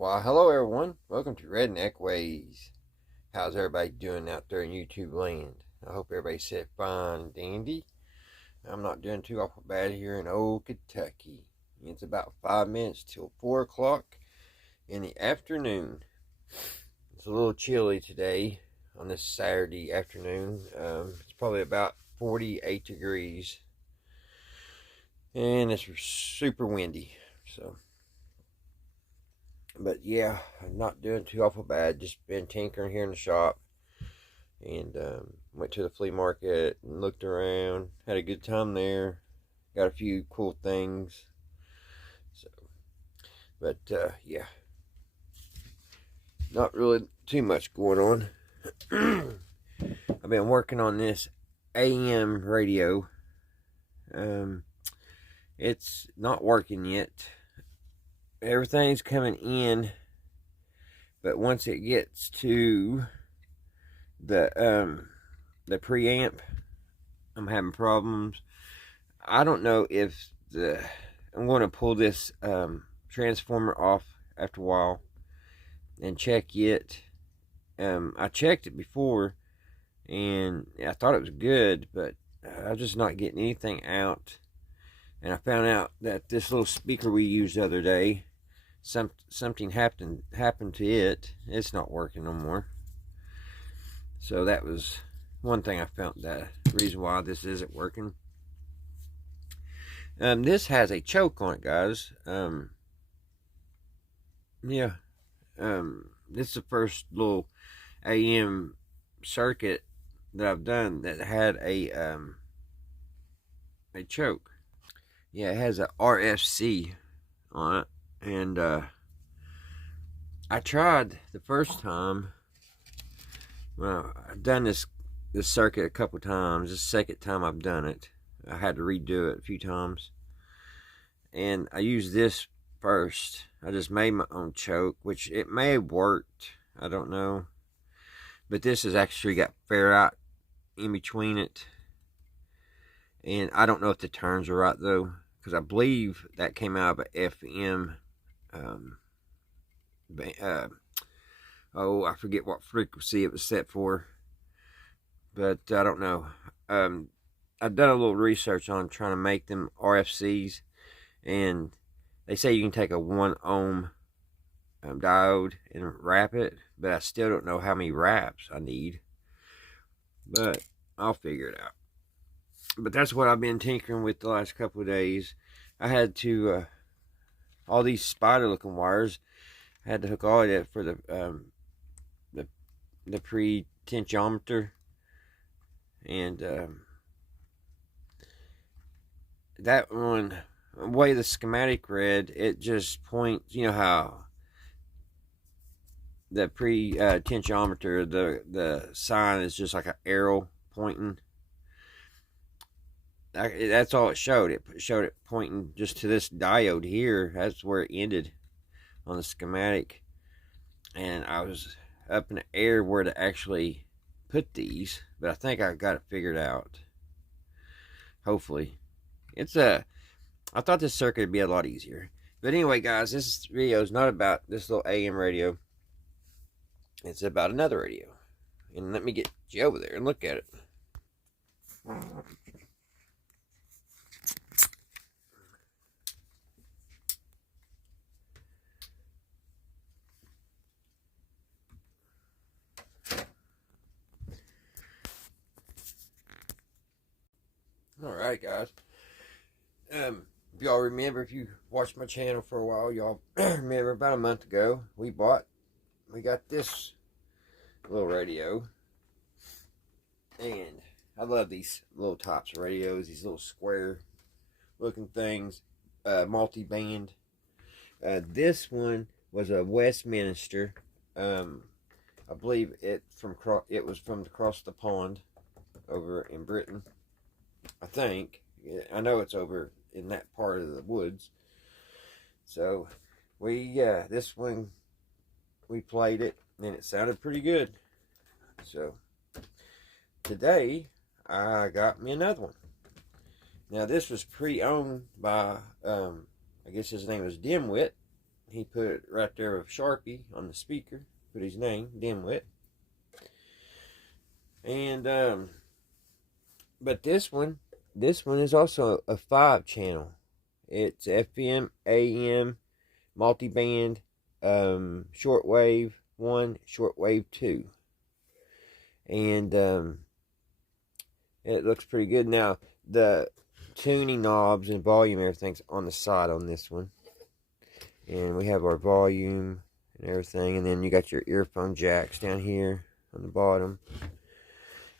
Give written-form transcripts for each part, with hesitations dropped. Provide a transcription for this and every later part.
Well, hello everyone. Welcome to Redneck Ways. How's everybody doing out there in YouTube land? I hope everybody's set fine and dandy. I'm not doing too awful bad here in old Kentucky. It's about 5 minutes till 4 o'clock in the afternoon. It's a little chilly today on this Saturday afternoon. It's probably about 48 degrees. And it's super windy. But yeah, I'm not doing too awful bad. Just been tinkering here in the shop, and went to the flea market and looked around. Had a good time there. Got a few cool things. But yeah, not really too much going on. I've been working on this AM radio. It's not working yet. Everything's coming in, but once it gets to the preamp, I'm having problems. I don't know if I'm going to pull this transformer off after a while and check it. I checked it before and I thought it was good, but I'm just not getting anything out. And I found out that this little speaker we used the other day, something happened to it. It's not working no more. So that was one thing I found, the reason why this isn't working. This has a choke on it, guys. Yeah. This is the first little AM circuit that I've done that had a choke. Yeah, it has a RFC on it. And I tried the first time. Well, I've done this circuit a couple times. This is the second time I've done it. I had to redo it a few times. And I used this first. I just made my own choke, which it may have worked. I don't know. But this has actually got ferrite in between it. And I don't know if the turns are right, though, because I believe that came out of an FM. I forget what frequency it was set for, but I don't know. I've done a little research on trying to make them RFCs, and they say you can take a 1 ohm diode and wrap it, but I still don't know how many wraps I need, but I'll figure it out. But that's what I've been tinkering with the last couple of days. I had to all these spider looking wires. I had to hook all of that for the pre-tensiometer, and that one, the way the schematic read, it just points. You know how the pre-tensiometer, the sign is just like an arrow pointing. That's all it showed. It showed it pointing just to this diode here. That's where it ended on the schematic. And I was up in the air where to actually put these, but I think I got it figured out. Hopefully. I thought this circuit would be a lot easier. But anyway, guys, this video is not about this little AM radio. It's about another radio. And let me get you over there and look at it. Alright, guys. If y'all remember, if you watched my channel for a while, y'all remember about a month ago, we got this little radio. And I love these little types of radios, these little square looking things, multi-band. This one was a Westminster. I believe it was from across the pond over in Britain. I think. I know it's over in that part of the woods. So this one, we played it and it sounded pretty good. So today I got me another one. Now this was pre-owned by I guess his name was Dimwit. he put it right there with Sharpie on the speaker, put his name, Dimwit. And but this one is also a 5-channel. It's FM, AM, multi-band, shortwave 1, shortwave 2. And it looks pretty good. Now, the tuning knobs and volume, everything's on the side on this one. And we have our volume and everything. And then you got your earphone jacks down here on the bottom.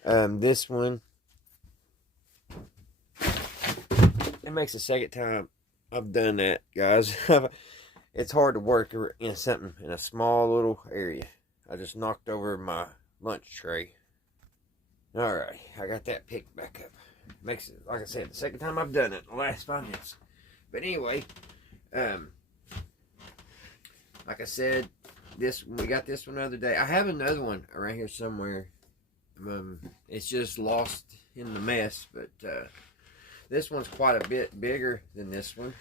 This one, it makes the second time I've done that, guys. It's hard to work in something in a small little area. I just knocked over my lunch tray. Alright, I got that picked back up. Makes it, like I said, the second time I've done it in the last 5 minutes. But anyway, like I said, we got this one the other day. I have another one around here somewhere. It's just lost in the mess, but this one's quite a bit bigger than this one,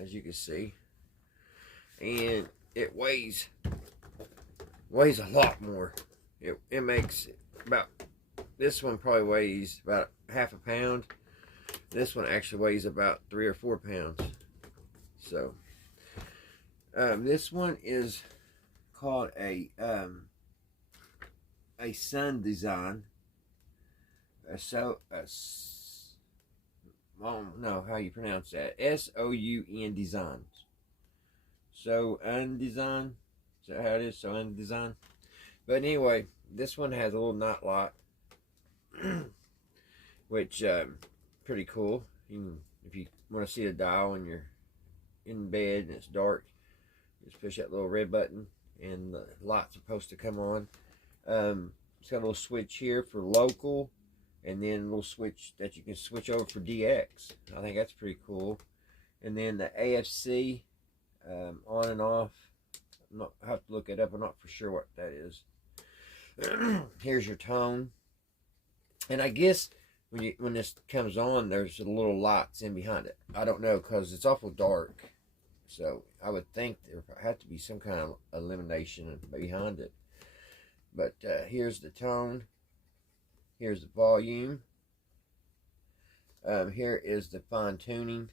as you can see, and it weighs a lot more. It makes about, this one probably weighs about half a pound. This one actually weighs about 3 or 4 pounds. So this one is called a Sun Design. I don't know how you pronounce that. SOUN Designs. So Undesign. Is that how it is? So Undesign. But anyway, this one has a little knot lock, which pretty cool. If you want to see a dial when you're in bed and it's dark, just push that little red button and the light's supposed to come on. It's got a little switch here for local, and then a little switch that you can switch over for DX. I think that's pretty cool. And then the AFC on and off. I have to look it up. I'm not for sure what that is. Here's your tone. And I guess when this comes on, there's a little lights in behind it. I don't know, because it's awful dark. So I would think there had to be some kind of illumination behind it. But here's the tone. Here's the volume. Here is the fine tuning.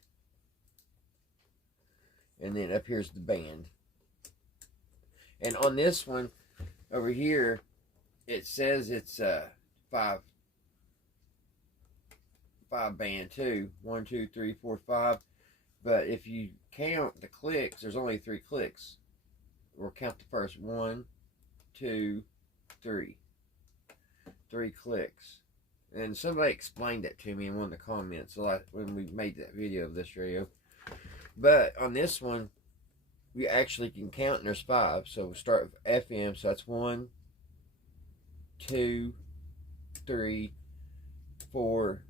And then up here's the band. And on this one over here, it says it's 5 band too. 1, 2, 3, 4, 5. But if you count the clicks, there's only 3 clicks. We'll count the first 1, 2, 3. 3 clicks. And somebody explained that to me in one of the comments when we made that video of this radio. But on this one, we actually can count, and there's 5. So we'll start with FM. So that's 1, 2, 3, 4,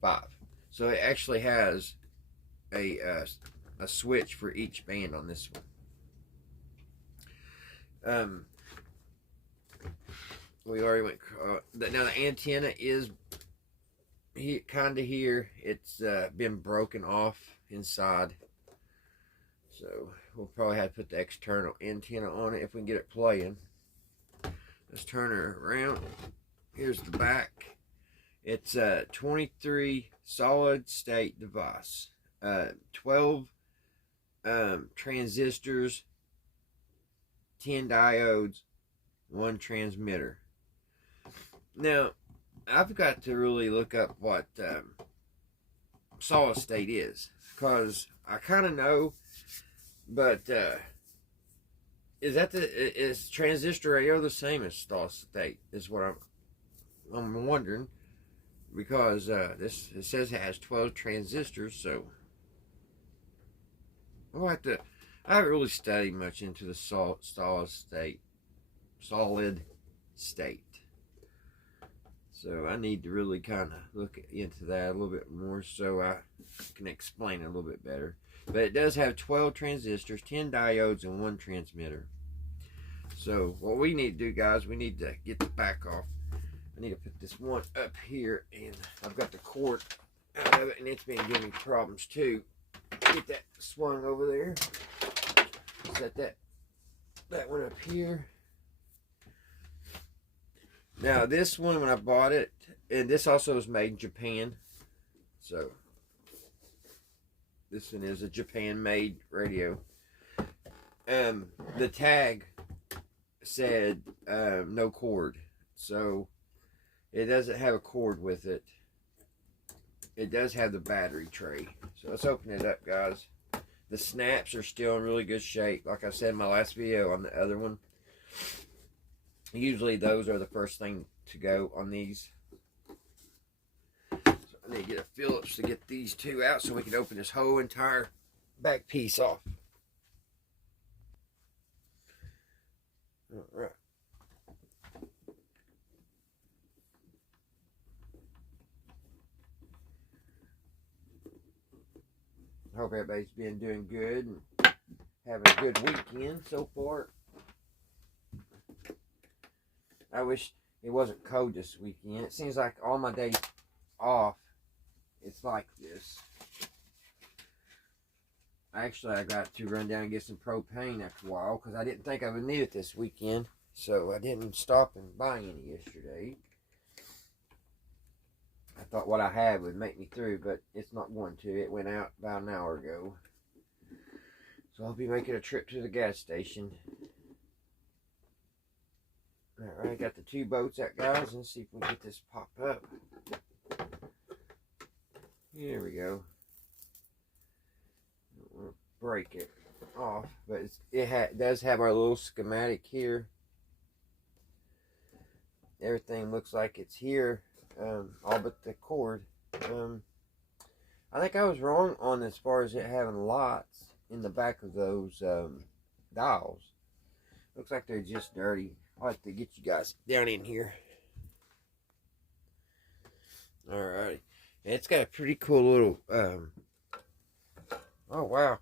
5. So it actually has a switch for each band on this one. We already went. Now the antenna is kind of here. It's been broken off inside, so we'll probably have to put the external antenna on it if we can get it playing. Let's turn her around. Here's the back. It's a 23 solid state device. 12 transistors, 10 diodes, 1 transmitter. Now, I've got to really look up what solid state is, because I kind of know, but is transistor radio the same as solid state? Is what I'm wondering, because it says it has 12 transistors, so I haven't really studied much into the solid state. So I need to really kind of look into that a little bit more so I can explain it a little bit better. But it does have 12 transistors, 10 diodes, and 1 transmitter. So what we need to do, guys, we need to get the back off. I need to put this one up here, and I've got the cord out of it, and it's been giving me problems too. Get that swung over there. set that one up here. Now this one, when I bought it, and this also was made in Japan, so this one is a Japan-made radio. The tag said no cord, so it doesn't have a cord with it. It does have the battery tray. So let's open it up, guys. The snaps are still in really good shape. Like I said in my last video on the other one, usually those are the first thing to go on these. So I need to get a Phillips to get these two out so we can open this whole entire back piece off. All right. Hope everybody's been doing good and having a good weekend so far. I wish it wasn't cold this weekend. It seems like all my days off, it's like this. Actually, I got to run down and get some propane after a while because I didn't think I would need it this weekend. So I didn't stop and buy any yesterday. I thought what I had would make me through, but it's not going to. It went out about an hour ago. So I'll be making a trip to the gas station. Alright, got the two boats out, guys. Let's see if we can get this pop up. Here we go. We'll break it off, but it does have our little schematic here. Everything looks like it's here. All but the cord. I think I was wrong on as far as it having lots in the back of those dials. Looks like they're just dirty. I'll have to get you guys down in here. Alrighty. It's got a pretty cool little oh wow.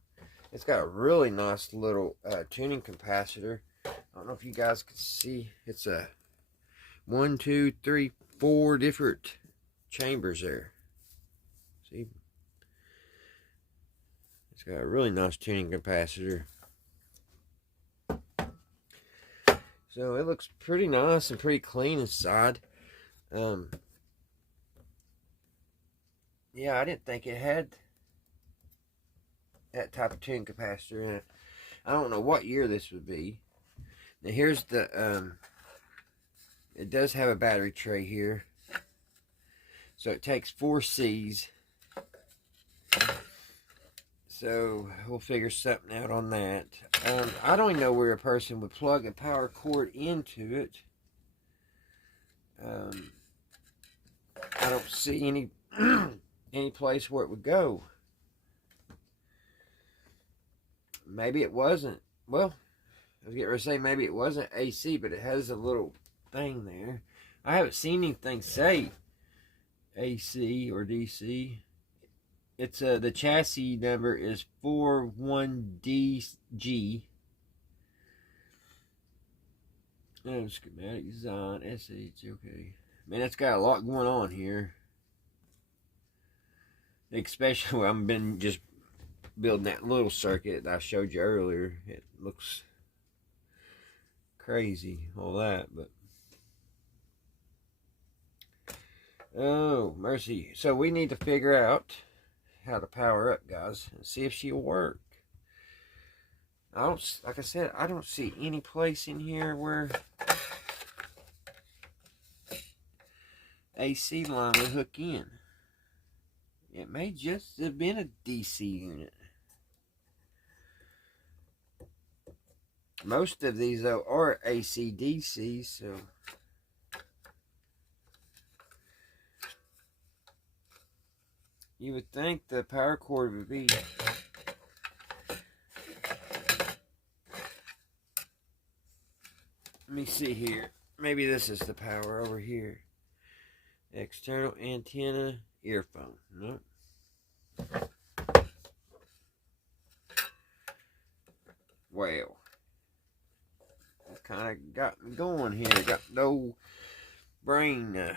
It's got a really nice little tuning capacitor. I don't know if you guys can see. It's a 1, 2, 3, 4 different chambers there. See? It's got a really nice tuning capacitor. So it looks pretty nice and pretty clean inside. Yeah, I didn't think it had that type of tuning capacitor in it. I don't know what year this would be. Now here's the it does have a battery tray here. So it takes 4 C's. So we'll figure something out on that. I don't even know where a person would plug a power cord into it. I don't see any place where it would go. Maybe it wasn't. Well, I was getting ready to say maybe it wasn't AC, but it has a little thing there. I haven't seen anything say AC or DC. It's the chassis number is 41DG. Schematic design SH. Okay, man, that's got a lot going on here. Especially when I've been just building that little circuit that I showed you earlier. It looks crazy, all that, but oh mercy. So we need to figure out how to power up, guys, and see if she'll work. I don't, like I said, I don't see any place in here where AC line will hook in. It may just have been a DC unit. Most of these though are AC DC, so you would think the power cord would be let me see here. Maybe this is the power over here. External antenna, earphone. Nope. Well, that kind of got me going here. Got no brain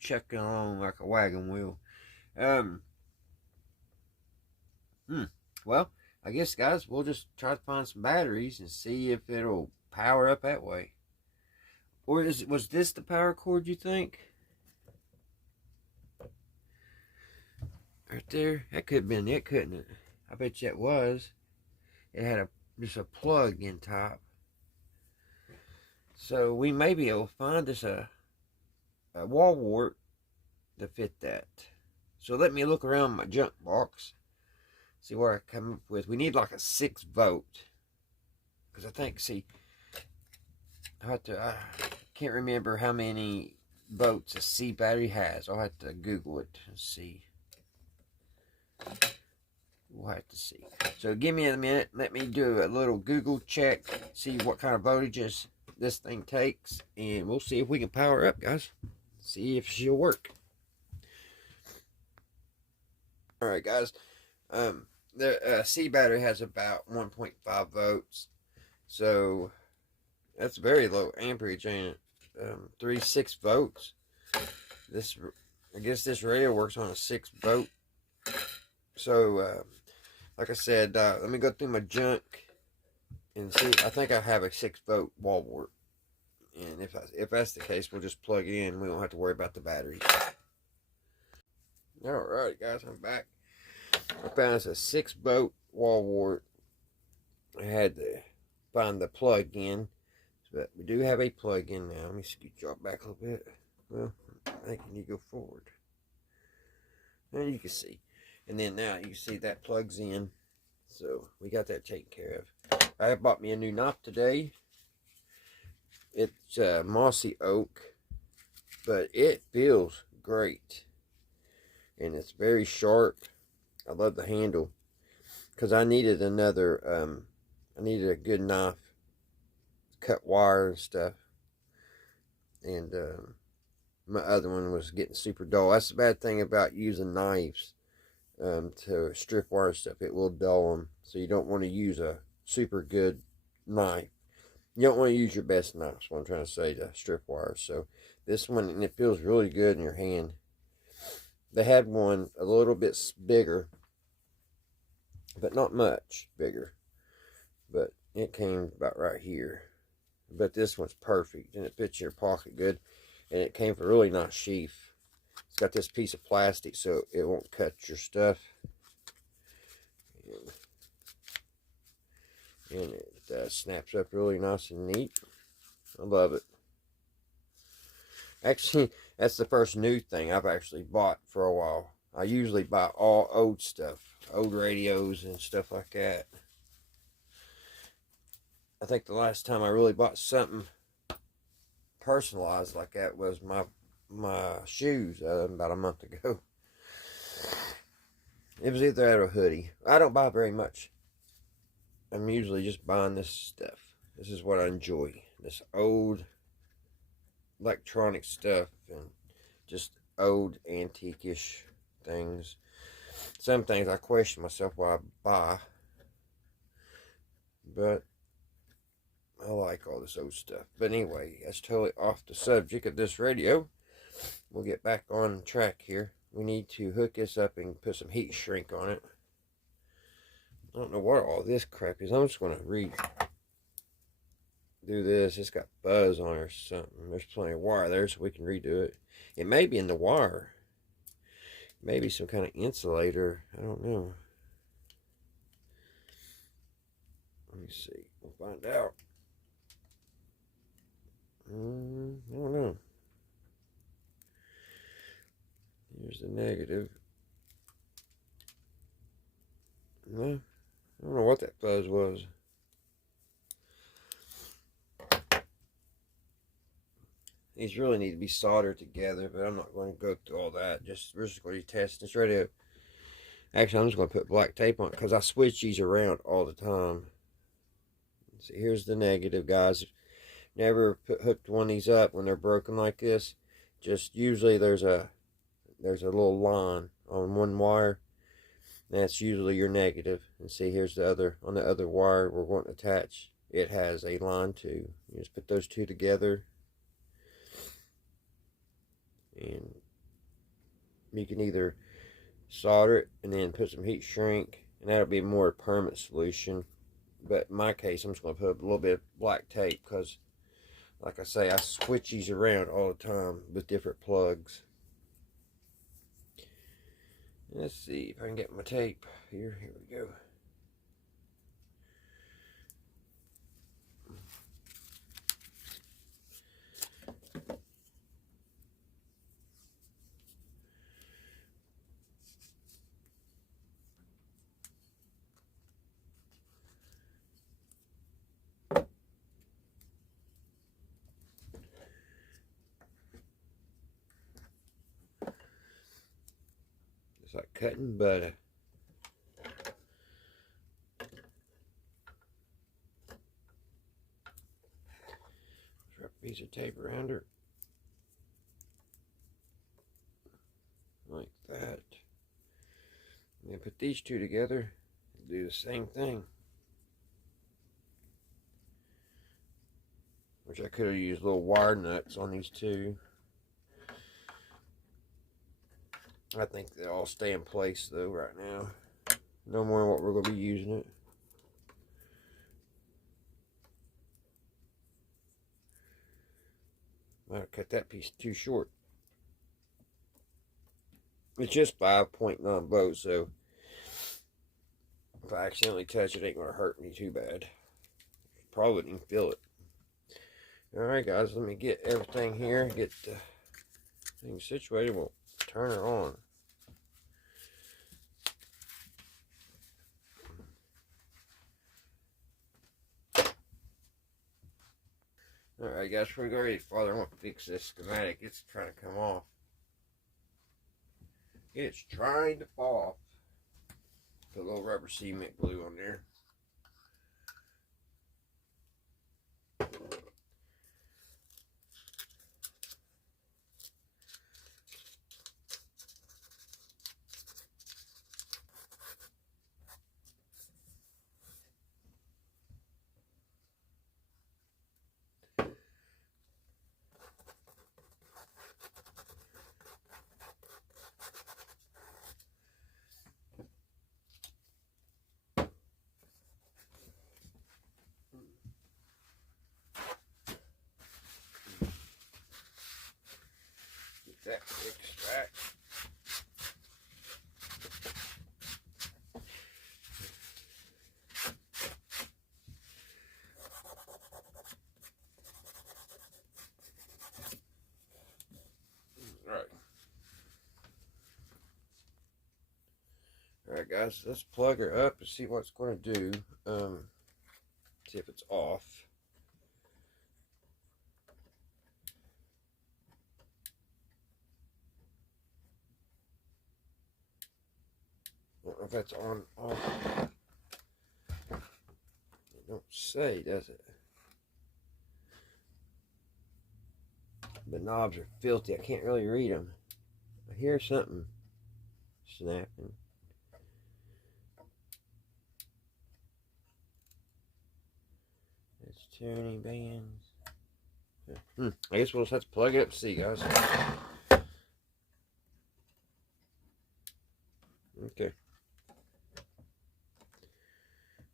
chucking along like a wagon wheel. Well, I guess, guys, we'll just try to find some batteries and see if it'll power up that way. Or was this the power cord, you think? Right there? That could have been it, couldn't it? I bet you it was. It had just a plug in top. So we may be able to find us a wall wart to fit that. So let me look around my junk box. See what I come up with. We need like a 6 volt. Because I think, see, I can't remember how many volts a C battery has. I'll have to Google it and see. We'll have to see. So give me a minute. Let me do a little Google check. See what kind of voltages this thing takes. And we'll see if we can power up, guys. See if she'll work. Alright, guys. The C battery has about 1.5 volts. So that's very low amperage, ain't it? 3.6 volts. I guess this radio works on a 6 volt. So, like I said, let me go through my junk and see. I think I have a 6 volt wall wart. And if that's the case, we'll just plug it in. We don't have to worry about the batteries. Alright, guys, I'm back. I found us a 6 volt wall wart. I had to find the plug in. But we do have a plug in now. Let me scoot y'all back a little bit. Well, I think you need to go forward. Now you can see. And then now you can see that plugs in. So we got that taken care of. I bought me a new knob today. It's mossy oak. But it feels great. And it's very sharp. I love the handle. Because I needed another, I needed a good knife. Cut wire and stuff. And my other one was getting super dull. That's the bad thing about using knives to strip wire stuff. It will dull them. So you don't want to use a super good knife. You don't want to use your best knife. That's what I'm trying to say, to strip wire. So this one, and it feels really good in your hand. They had one a little bit bigger, but not much bigger. But it came about right here. But this one's perfect, and it fits in your pocket good. And it came with a really nice sheath. It's got this piece of plastic so it won't cut your stuff. And it snaps up really nice and neat. I love it. Actually, that's the first new thing I've actually bought for a while. I usually buy all old stuff. Old radios and stuff like that. I think the last time I really bought something personalized like that was my shoes about a month ago. It was either that or a hoodie. I don't buy very much. I'm usually just buying this stuff. This is what I enjoy. This old electronic stuff and just old antique-ish things. Some things I question myself why I buy. But I like all this old stuff. But anyway, that's totally off the subject of this radio. We'll get back on track here. We need to hook this up and put some heat shrink on it. I don't know what all this crap is. I'm just going to do this. It's got buzz on it or something. There's plenty of wire there so we can redo it. It may be in the wire. Maybe some kind of insulator. I don't know. Let me see. We'll find out. I don't know. Here's the negative. No, I don't know what that fuzz was. These really need to be soldered together, but I'm not going to go through all that. We're just going to test this radio. Actually, I'm just going to put black tape on it because I switch these around all the time. See, here's the negative, guys. Never hooked one of these up when they're broken like this. Just usually there's a little line on one wire. That's usually your negative. And see, here's the other, on the other wire we're going to attach. It has a line too. You just put those two together. And you can either solder it and then put some heat shrink and that'll be more permanent solution. But in my case, I'm just going to put a little bit of black tape because, like I say, I switch these around all the time with different plugs. Let's see if I can get my tape here. Here we go. It's like cutting butter. Wrap a piece of tape around her. Like that. And then put these two together and do the same thing. Which I could have used little wire nuts on these two. I think they all stay in place though right now. No more than what we're going to be using it. Might have cut that piece too short. It's just 5.9 volts, so if I accidentally touch it, it ain't going to hurt me too bad. Probably wouldn't even feel it. Alright guys, let me get everything here, get the thing situated. We'll turn it on. Alright guys, before we go any farther, I'm going to fix this schematic. It's trying to come off. It's trying to fall off. Put a little rubber cement glue on there. That fixed back. Alright guys, let's plug her up and see what it's going to do. See if it's off. I don't know if that's on off. It don't say, does it? The knobs are filthy. I can't really read them. I hear something snapping. It's tuning bands. I guess we'll just have to plug it up and see, guys. Okay.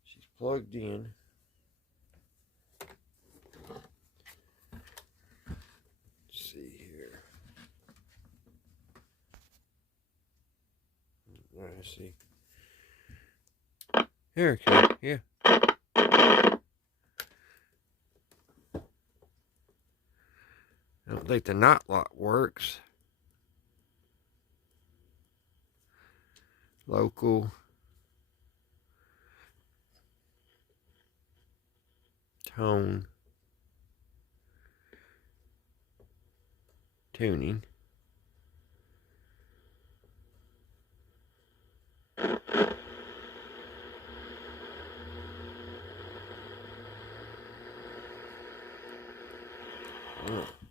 She's plugged in. Let's see here. All right, let's see. Here, okay, yeah. I don't think the knot lock works. Local. Tone. Tuning.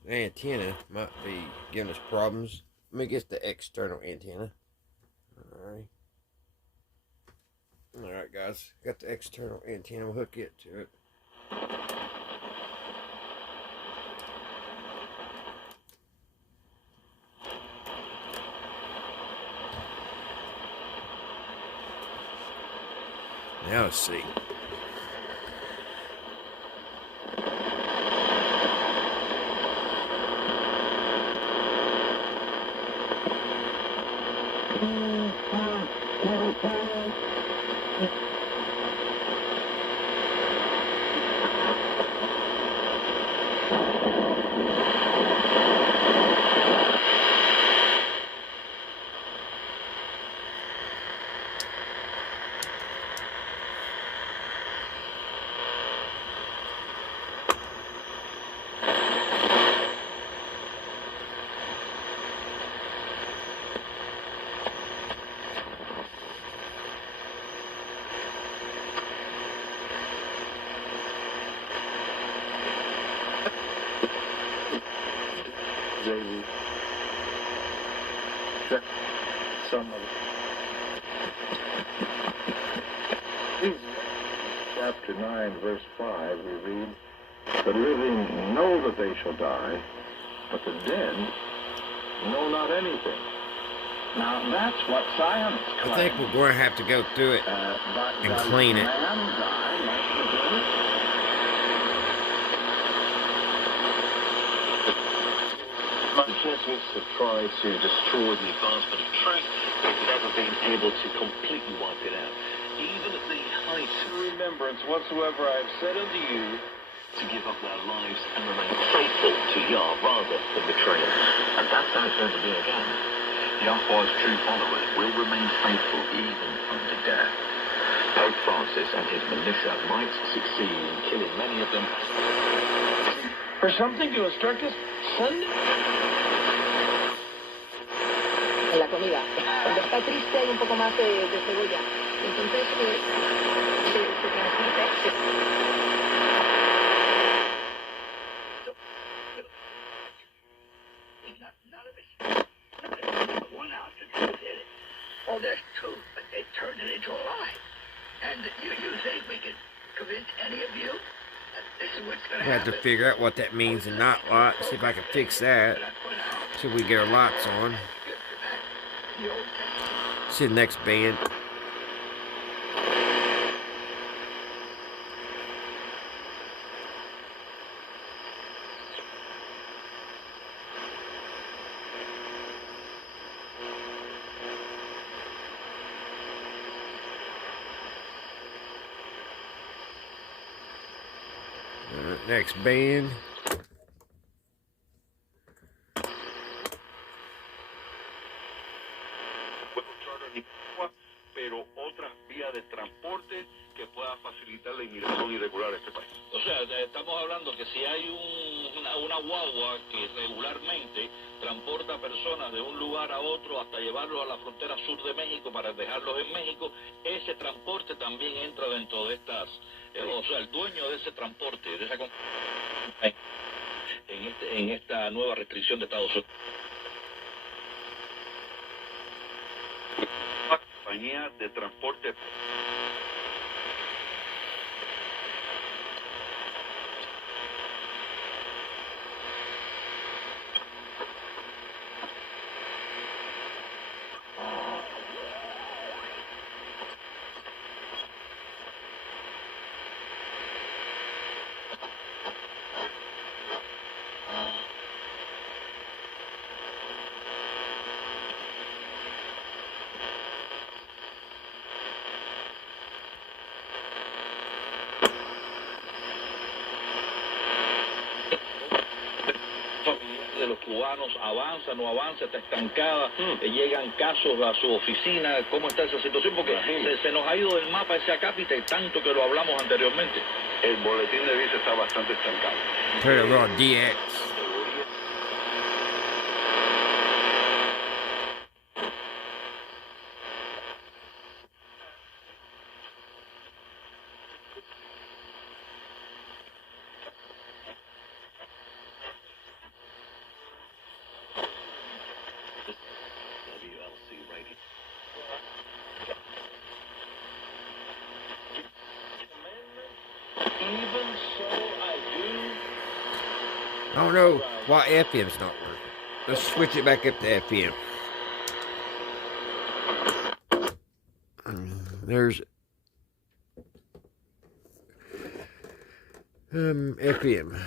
The antenna might be giving us problems. Let me get the external antenna. Alright guys, got the external antenna. We'll hook it to it. Now let's see. Chapter 9, verse 5, we read, "The living know that they shall die, but the dead know not anything." Now, that's what science claims. I think we're going to have to go through it and clean it. Scientists have tried to destroy the advancement of truth, but have never been able to completely wipe it out. Even at the height of remembrance whatsoever I have said unto you, to give up their lives and remain faithful to Yah rather than betray him. And that's how it's going to be again. Yahweh's true followers will remain faithful even unto death. Pope Francis and his militia might succeed in killing many of them. For something to instruct us, Sunday? En la comida. Cuando está triste hay un poco más de cebolla. Entonces se transmite. None of it went out to do with it. Oh, there's truth, but they turned it into a lie. And you think we can convince any of you that this is what's going to I have happen? to figure out what that means and not lot. See if I can fix that. See if we get our lights on. See the next band. Next band. Pero otras vías de transporte que puedan facilitar la inmigración irregular a este país. O sea, estamos hablando que si hay una guagua que regularmente transporta personas de un lugar a otro hasta llevarlos a la frontera sur de México para dejarlos en México, ese transporte también entra dentro de estas, o sea, el dueño de ese transporte, de esa en esta nueva restricción de Estados Unidos. Compañía de transporte. De los cubanos avanza, no avanza, está estancada, llegan casos a su oficina. ¿Cómo está esa situación? Porque se nos ha ido del mapa ese acápite tanto que lo hablamos anteriormente. El boletín de visa está bastante estancado. Turn it on DX. I don't know why FM's not working. Let's switch it back up to FM. There's FM.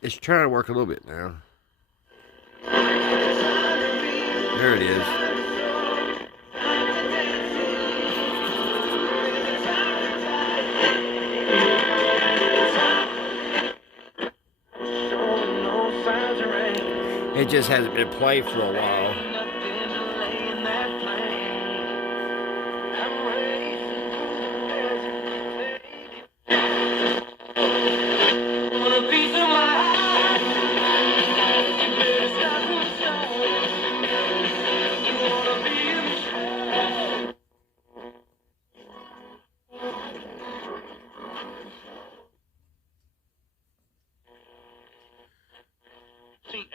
It's trying to work a little bit now. There it is. It just hasn't been played for a while.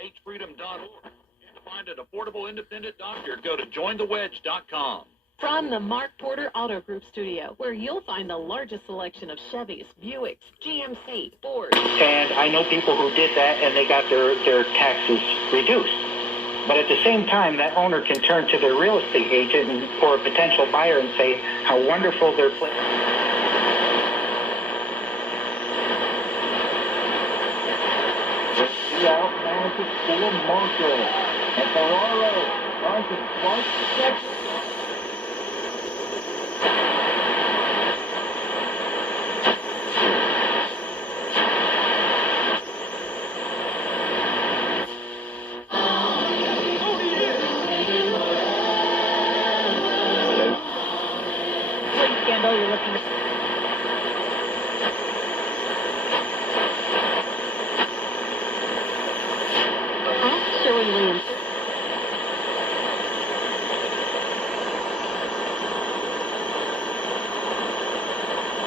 chfreedom.org. To find an affordable independent doctor, go to jointhewedge.com. From the Mark Porter Auto Group studio, where you'll find the largest selection of Chevys, Buicks, GMC, Fords. And I know people who did that and they got their taxes reduced. But at the same time, that owner can turn to their real estate agent and, or a potential buyer and say how wonderful their place. Out Mounted School Marshall and Ferraro on to Clark, Texas. Scandal, you're looking at. Williams.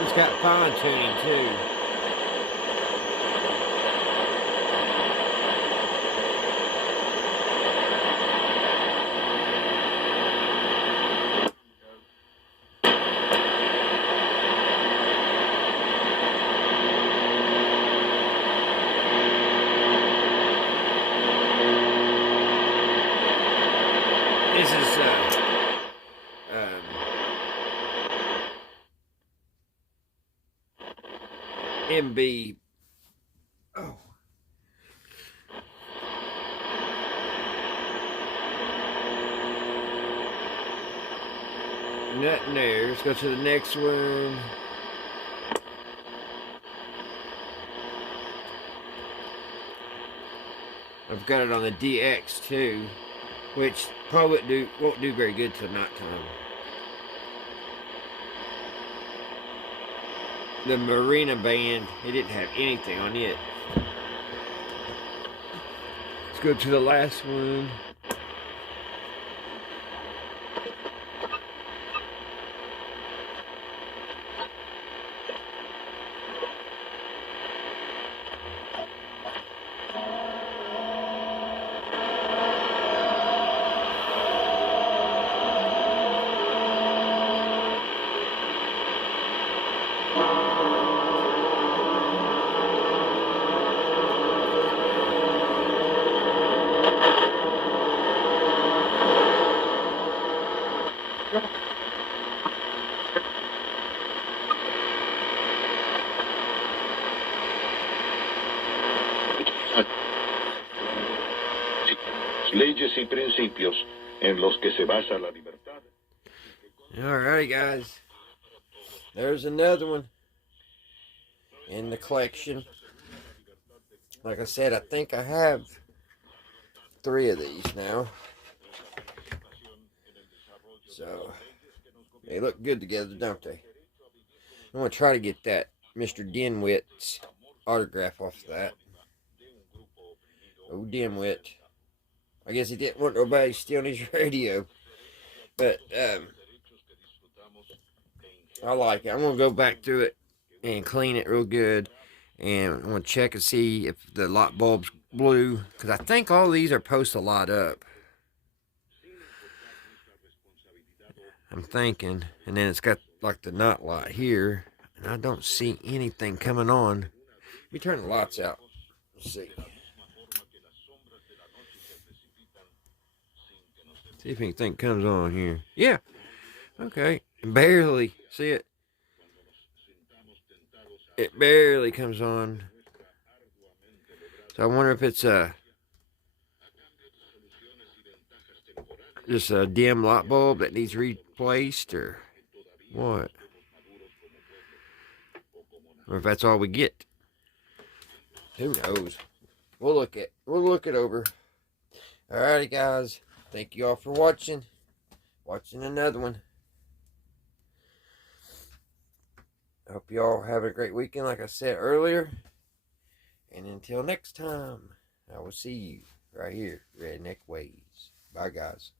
It's got fine tuning too. This is MB. Oh. Nothing there. Let's go to the next one. I've got it on the DX too, which probably won't do very good till nighttime. The Marina Band, it didn't have anything on it. Let's go to the last one. Leyes y principios en los que se basa la libertad. Alrighty, guys. There's another one in the collection. Like I said, I think I have 3 of these now. So, they look good together, don't they? I'm going to try to get that Mr. Dinwiddie's autograph off of that. Oh, Dimwit. I guess he didn't want nobody stealing his radio. But, I like it. I'm going to go back through it and clean it real good. And I'm going to check and see if the light bulb's blue. Because I think all these are supposed to light up. I'm thinking. And then it's got like the night light here. I don't see anything coming on. Let me turn the lights out. Let's see. See if anything comes on here. Yeah. Okay. Barely. See it? It barely comes on. So I wonder if it's just a dim light bulb that needs replaced or what. Or if that's all we get. Who knows? We'll look it over. Alrighty guys. Thank you all for watching. Watching another one. I hope you all have a great weekend like I said earlier. And until next time, I will see you right here, Redneck Ways. Bye guys.